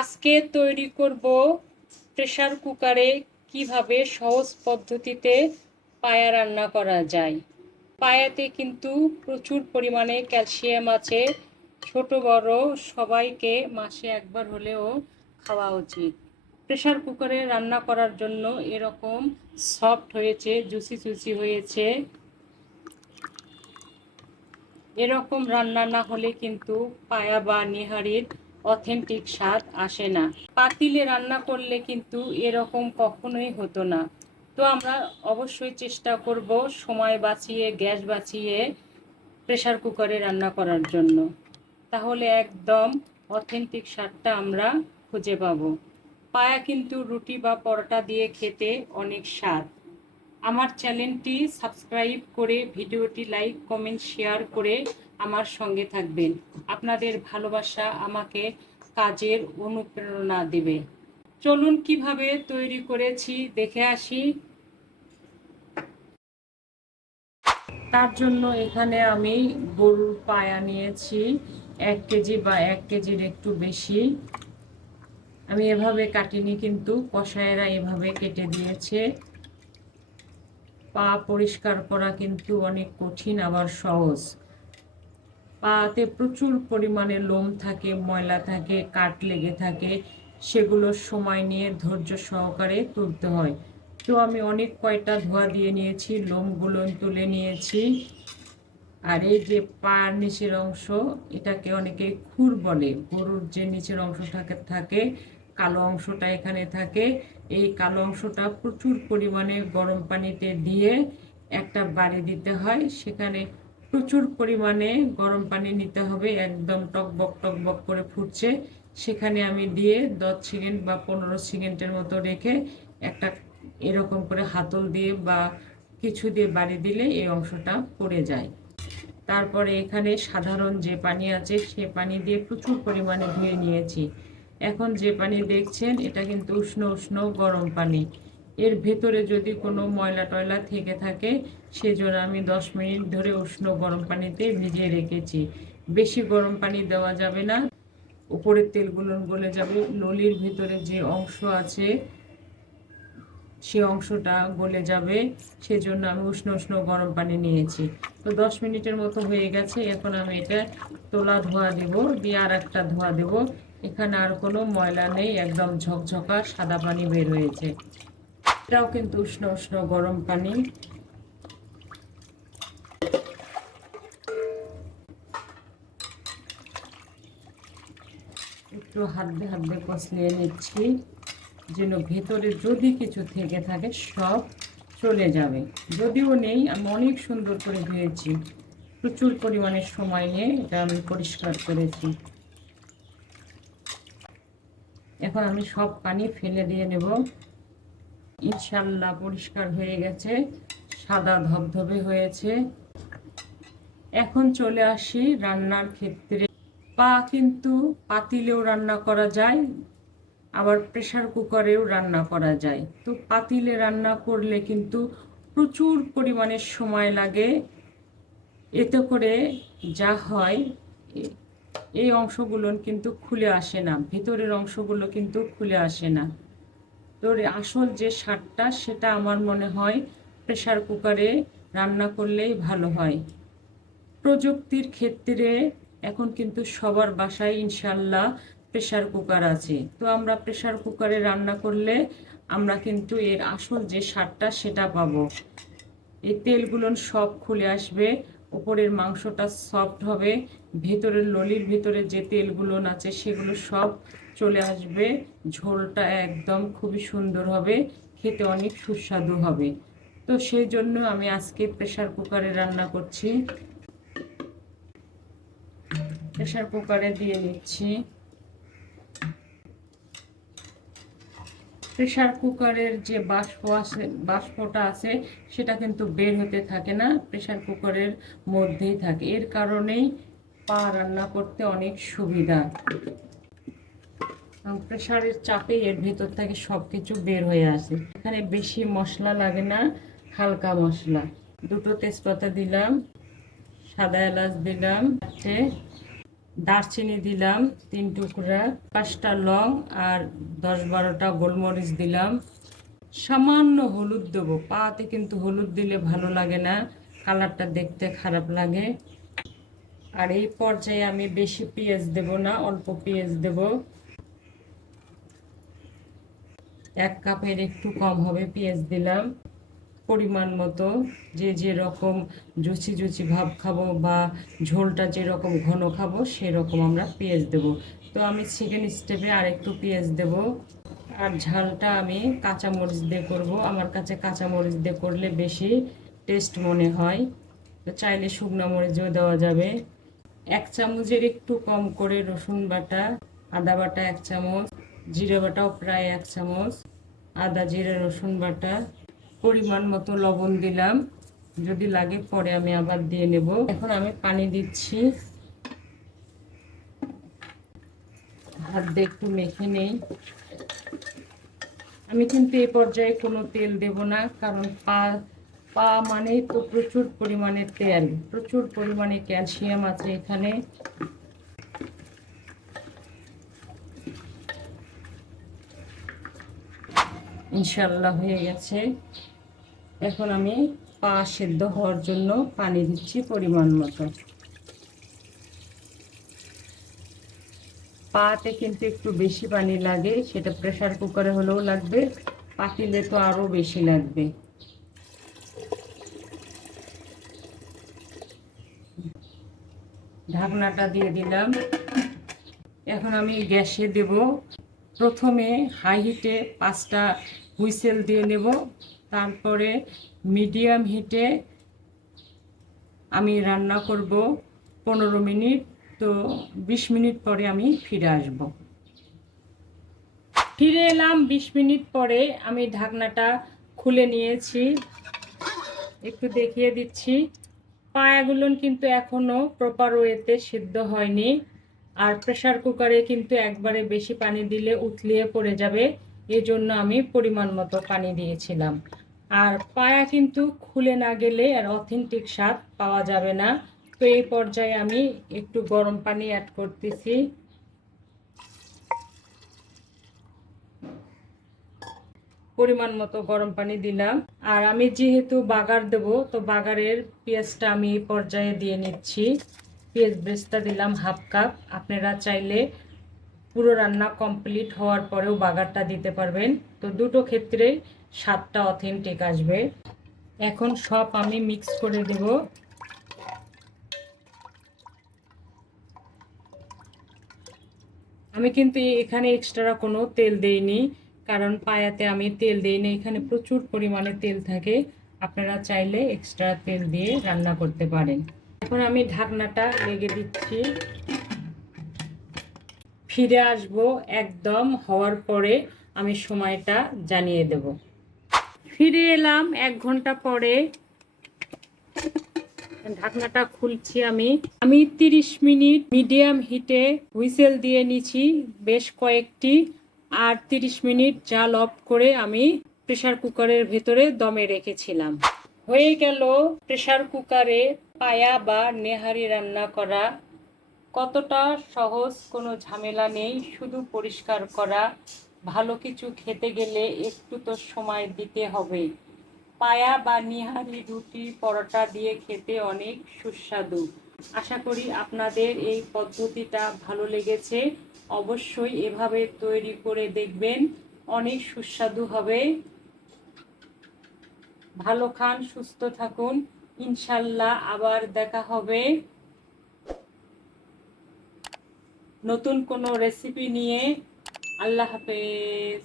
আজকে তৈরি করব প্রেসার কুকারে কিভাবে সহজ পদ্ধতিতে পায়া রান্না করা যায়। পায়াতে কিন্তু প্রচুর পরিমাণে ক্যালসিয়াম আছে। ছোট বড় সবাইকে মাসে একবার হলেও খাওয়া উচিত। প্রেসার কুকারে রান্না করার জন্য এরকম সফট হয়েছে, জুসি জুসি হয়েছে। এরকম রান্না না হলে কিন্তু পায়া বা নেহারির অথেন্টিক স্বাদ আসে না। পাতিলে রান্না করলে কিন্তু এরকম কখনোই হতো না। তো আমরা অবশ্যই চেষ্টা করব সময় বাঁচিয়ে, গ্যাস বাঁচিয়ে প্রেসার কুকারে রান্না করার জন্য। তাহলে একদম অথেন্টিক স্বাদটা আমরা খুঁজে পাবো। পায়া কিন্তু রুটি বা পরোটা দিয়ে খেতে অনেক স্বাদ। আমার চ্যানেলটি সাবস্ক্রাইব করে ভিডিওটি লাইক, কমেন্ট, শেয়ার করে আমার সঙ্গে থাকবেন। আপনাদের ভালোবাসা আমাকে কাজের অনুপ্রেরণা দেবে। চলুন কিভাবে তৈরি করেছি দেখে আসি। তার জন্য এখানে আমি গরুর পায়া নিয়েছি 1 কেজি বা 1 কেজির একটু বেশি। আমি এভাবে কাটিনি, কিন্তু কসাইয়েরা এভাবে কেটে দিয়েছে। পা পরিষ্কার করা কিন্তু অনেক কঠিন আবার সহজ। পাতে প্রচুর পরিমাণে লোম থাকে, ময়লা থাকে, কাট লেগে থাকে। সেগুলো সময় নিয়ে ধৈর্য সহকারে তুলতে হয়। তো আমি অনেক কয়টা ধোয়া দিয়ে নিয়েছি, লোমগুলো তুলে নিয়েছি। আর এই যে পায়ের নিচের অংশ, এটাকে অনেকে খুর বলে। গরুর যে নিচের অংশটাকে থাকে, কালো অংশটা এখানে থাকে। এই কালো অংশটা প্রচুর পরিমাণে গরম পানিতে দিয়ে একটা বাড়ি দিতে হয়। সেখানে প্রচুর পরিমাণে গরম পানি নিতে হবে, একদম টকবক টকবক করে ফুটছে। সেখানে আমি দিয়ে 10 সেকেন্ড বা 15 সেকেন্ডের মতো রেখে একটা এরকম করে হাতল দিয়ে বা কিছু দিয়ে বাড়ি দিলে এই অংশটা পড়ে যায়। তারপরে এখানে সাধারণ যে পানি আছে সে পানি দিয়ে প্রচুর পরিমাণে ধুয়ে নিয়েছি। এখন যে পানি দেখছেন এটা কিন্তু উষ্ণ উষ্ণ গরম পানি। এর ভেতরে যদি কোনো ময়লা টয়লা থেকে থাকে, সেজন্য আমি 10 মিনিট ধরে উষ্ণ গরম পানিতে ভিজিয়ে রেখেছি। বেশি গরম পানি দেওয়া যাবে না, উপরের তেলগুলো গলে যাবে। নলির ভিতরে যে অংশ আছে সে অংশটা গলে যাবে। সেজন্য আমি উষ্ণ উষ্ণ গরম পানি নিয়েছি। তো 10 মিনিটের মতো হয়ে গেছে। এখন আমি এটা তোলা ধোয়া দেব, দিয়ে আর একটা ধোয়া দেব। এখানে আর কোনো ময়লা নেই, একদম ঝকঝকা সাদা পানি বের হয়েছে। এটাও কিন্তু উষ্ণ উষ্ণ গরম পানি। একটু হাত দিয়ে কষলিয়ে নিচ্ছি, যেন ভেতরে যদি কিছু থেকে থাকে সব চলে যাবে। যদিও নেই, আমি অনেক সুন্দর করে ধুয়েছি। প্রচুর পরিমাণে সময় নিয়ে এটা আমি পরিষ্কার করেছি। এখন আমি সব পানি ফেলে দিয়ে নেব। ইনশাল্লাহ পরিষ্কার হয়ে গেছে, সাদা ধবধবে হয়েছে। এখন চলে আসি রান্নার ক্ষেত্রে। পা কিন্তু পাতিলেও রান্না করা যায়, আবার প্রেসার কুকারেও রান্না করা যায়। তো পাতিলে রান্না করলে কিন্তু প্রচুর পরিমাণে সময় লাগে। এতে করে যা হয়, এই অংশগুলো কিন্তু খুলে আসে না, ভিতরের অংশগুলো কিন্তু খুলে আসে না। তো আসল যে স্বাদটা সেটা আমার মনে হয় প্রেসার কুকারে রান্না করলেই ভালো হয়। প্রযুক্তির ক্ষেত্রে এখন কিন্তু সবার বাসায় ইনশাল্লাহ প্রেসার কুকার আছে। তো আমরা প্রেসার কুকারে রান্না করলে আমরা কিন্তু এর আসল যে স্বাদটা সেটা পাবো। এই তেলগুলো সব খুলে আসবে, উপরের মাংসটা সফট হবে, ভেতরের নলির ভিতরে যে তেলগুলো আছে সেগুলো সব চলে আসবে। ঝোলটা একদম খুবই সুন্দর হবে, খেতে অনেক সুস্বাদু হবে। তো সেই জন্য আমি আজকে প্রেসার কুকারে রান্না করছি। প্রেসার কুকারে দিয়ে নিচ্ছি। প্রেসার কুকারের যে বাষ্পটা আছে সেটা কিন্তু বের হতে থাকে না, প্রেসার কুকারের মধ্যেই থাকে। এর কারণেই পা রান্না করতে অনেক সুবিধা। প্রেসারের চাপে এর ভিতর থেকে সব কিছু বের হয়ে আসে। এখানে বেশি মশলা লাগে না, হালকা মশলা। 2টো তেজপাতা দিলাম, সাদা এলাচ দিলাম, দারচিনি দিলাম 3 টুকরা, 5টা লং আর 10-12টা গোলমরিচ দিলাম। সামান্য হলুদ দেবো, পাতে কিন্তু হলুদ দিলে ভালো লাগে না, কালারটা দেখতে খারাপ লাগে। আর এই পর্যায়ে আমি বেশি পেঁয়াজ দেব না, অল্প পেঁয়াজ দেব। 1 কাপের একটু কম হবে পেঁয়াজ দিলাম। পরিমাণ মতো, যে যেরকম জুচি জুচি ভাব খাবো বা ঝোলটা যেরকম ঘন খাবো সেরকম আমরা পেঁয়াজ দেব। তো আমি সেকেন্ড স্টেপে আর একটু পেঁয়াজ দেব। আর ঝালটা আমি কাঁচামরিচ দিয়ে করব, আমার কাছে কাঁচামরিচ দিয়ে করলে বেশি টেস্ট মনে হয়। তো চাইলে শুকনো মরিচও দেওয়া যাবে। 1 চামচের একটু কম করে রসুন বাটা, আদা বাটা 1 চামচ, জিরে বাটাও প্রায় 1 চামচ, আদা জিরে রসুন বাটা, পরিমাণ মতো লবণ দিলাম, যদি লাগে পরে আমি আবার দিয়ে নেব। এখন আমি পানি দিচ্ছি, হাত দিয়ে একটু মেখে নেই। আমি কিন্তু এই পর্যায়ে কোনো তেল দেব না, কারণ পা মানেই তো প্রচুর পরিমাণে তেল, প্রচুর পরিমাণে ক্যালসিয়াম আছে এখানে। ইনশাল্লাহ হয়ে গেছে। এখন আমি পা সেদ্ধ হওয়ার জন্য পানি দিচ্ছি পরিমাণ মতো। পাতে কিন্তু একটু বেশি পানি লাগে, সেটা প্রেসার কুকারে হলেও লাগবে, পাতিলে তো আরও বেশি লাগবে। ঢাকনাটা দিয়ে দিলাম। এখন আমি গ্যাসে দেব। প্রথমে হাই হিটে 5টা হুইসেল দিয়ে নেব, তারপরে মিডিয়াম হিটে আমি রান্না করব 15 মিনিট। তো 20 মিনিট পরে আমি ফিরে আসব। ফিরে এলাম 20 মিনিট পরে। আমি ঢাকনাটা খুলে নিয়েছি, একটু দেখিয়ে দিচ্ছি। পায়াগুলো কিন্তু এখনও প্রপার ওয়েতে সিদ্ধ হয়নি। আর প্রেসার কুকারে কিন্তু একবারে বেশি পানি দিলে উতলিয়ে পড়ে যাবে, এজন্য আমি পরিমাণ মতো পানি দিয়েছিলাম। আর পায়া কিন্তু খুলে না গেলে আর অথেন্টিক স্বাদ পাওয়া যাবে না। তো এই পর্যায়ে আমি একটু গরম পানি অ্যাড করতেছি। পরিমাণ মতো গরম পানি দিলাম। আর আমি যেহেতু বাগার দেব, তো বাগারের পেঁয়াজটা আমি এই পর্যায়ে দিয়ে নিচ্ছি। পেঁয়াজ বেরেস্তা দিলাম 1/2 কাপ। আপনারা চাইলে পুরো রান্না কমপ্লিট হওয়ার পরেও বাগারটা দিতে পারবেন, তো দুটো ক্ষেত্রে স্বাদটা অথেন্টিক আসবে। এখন সব আমি মিক্স করে দেব। আমি কিন্তু এখানে এক্সট্রা কোনো তেল দেইনি, কারণ পায়াতে আমি তেল দেইনি, এখানে প্রচুর পরিমাণে তেল থাকে। আপনারা চাইলে এক্সট্রা তেল দিয়ে রান্না করতে পারেন। এখন আমি ঢাকনাটা লেগে দিচ্ছি। ফিরে আসব একদম হওয়ার পরে, আমি সময়টা জানিয়ে দেব। ফিরে এলাম 1 ঘন্টা পরে। ঢাকনাটা খুলছি আমি 30 মিনিট মিডিয়াম হিটে হুইসেল দিয়ে নিছি বেশ কয়েকটি। আর 30 মিনিট জাল অফ করে আমি প্রেসার কুকারের ভেতরে দমে রেখেছিলাম। হয়ে গেল প্রেসার কুকারে পায়া বা নেহারি রান্না করা। কতটা সহজ, কোনো ঝামেলা নেই, শুধু পরিষ্কার করা। ভালো কিছু খেতে গেলে একটু তো সময় দিতে হবে। পায়া বা নিহারি রুটি পরোটা দিয়ে খেতে অনেক সুস্বাদু। আশা করি আপনাদের এই পদ্ধতিটা ভালো লেগেছে। অবশ্যই এভাবে তৈরি করে দেখবেন, অনেক সুস্বাদু হবে। ভালো খান, সুস্থ থাকুন, ইনশাল্লাহ আবার দেখা হবে নতুন কোনো রেসিপি নিয়ে। আল্লাহ হাফেজ।